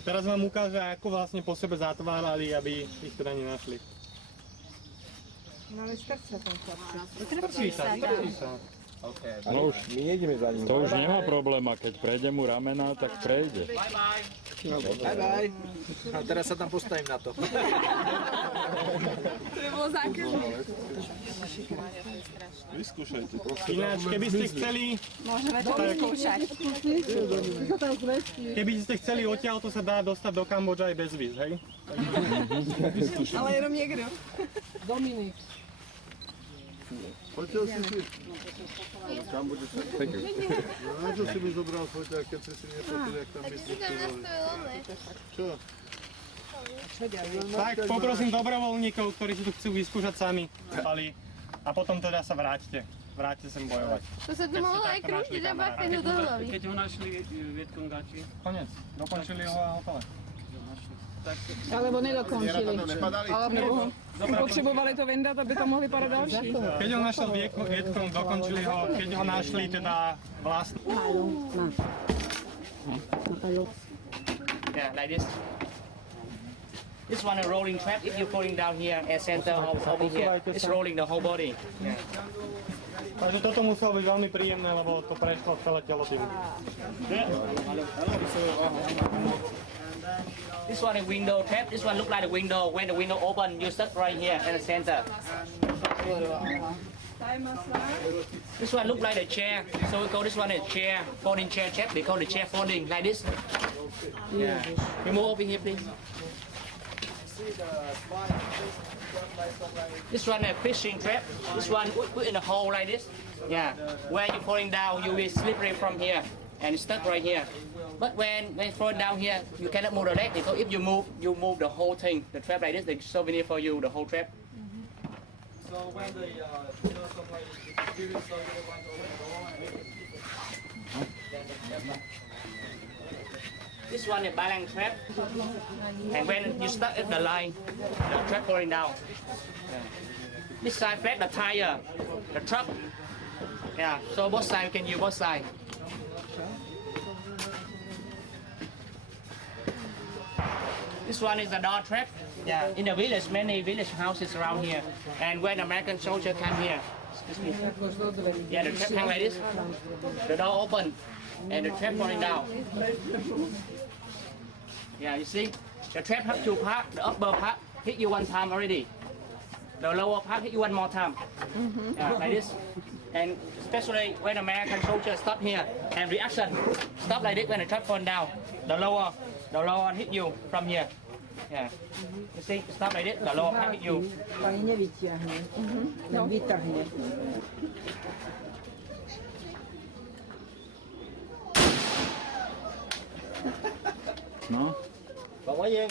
Teraz vám ukáže, ako vlastne po sebe zatvárali, aby ich teda nenašli. No ale strč sa tam chlapci. Strčí sa. No už, My nejdeme za ním. to už nemá problém, a keď prejde mu ramena, tak prejde. Bye bye. A teraz sa tam postavím na to. To by bolo zákerné. Vyskúšajte, prosím. Ináč, keby ste chceli, Môžeme to vyskúšať. keby ste chceli odtiaľ, to sa dá dostať do Kambodža aj bez víz, hej? Ale jenom niekto. Fotil si. Tam bude sa. Na čo si mi zobral foťák, keď si nefotil, jak tam myslíš? Čo? Tak poprosím dobrovoľníkov, ktorí si tu chcú vyskúšať sami, a potom teda sa vráťte. Vráťte sem bojovať. To sa tu mohlo aj krútiť a bachnúť do hlavy. Keď ho našli Vietkongáči, Konec. Dokončili ho a hotové. Alebo nedokončili. Nepadali? Alebo potrebovali to vyndať, aby to mohli parať ďalší. Keď ho našiel Vietkong, dokončili ho, keď ho našli teda vlastne. yeah, like this. This one a rolling trap. If you're falling down here at center of over here, it's rolling the whole body. Yeah. Takže toto muselo byť veľmi príjemné, lebo to prešlo celé telo tým. This one is window trap. This one look like a window. When the window open, you stuck right here in the center. This one look like a chair. So we call this one a chair, folding chair trap. They call the chair folding like this. Yeah. You move over here, please. This one a fishing trap. This one put in a hole like this. Yeah. Where you're falling down, you will slippery from here and it's stuck right here. But when fall down here, you cannot move the leg because if you move the whole thing, the trap like this, the souvenir for you, the whole trap. So when the supply is so you want to This one is balance trap, and when you stuck at the line, the trap falling down. Yeah. This side flat the tire, the truck. Yeah, so both sides can use both sides. This one is a door trap. Yeah, in the village, many village houses around here, and when American soldier come here, excuse me. Yeah, the trap hang like this. The door open, and the trap falling down. Yeah, you see, the trap have two parts. The upper part hit you one time already. The lower part hit you one more time. Yeah, like this. And especially when American soldiers stop here and reaction, stop like this when the trap fall down. The lower one hit you from here. Yeah. You see, stop like this. The lower part hit you. Pani nevyťahne. No. Vyťahne. No, Còn mấy viên?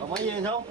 Còn mấy viên không?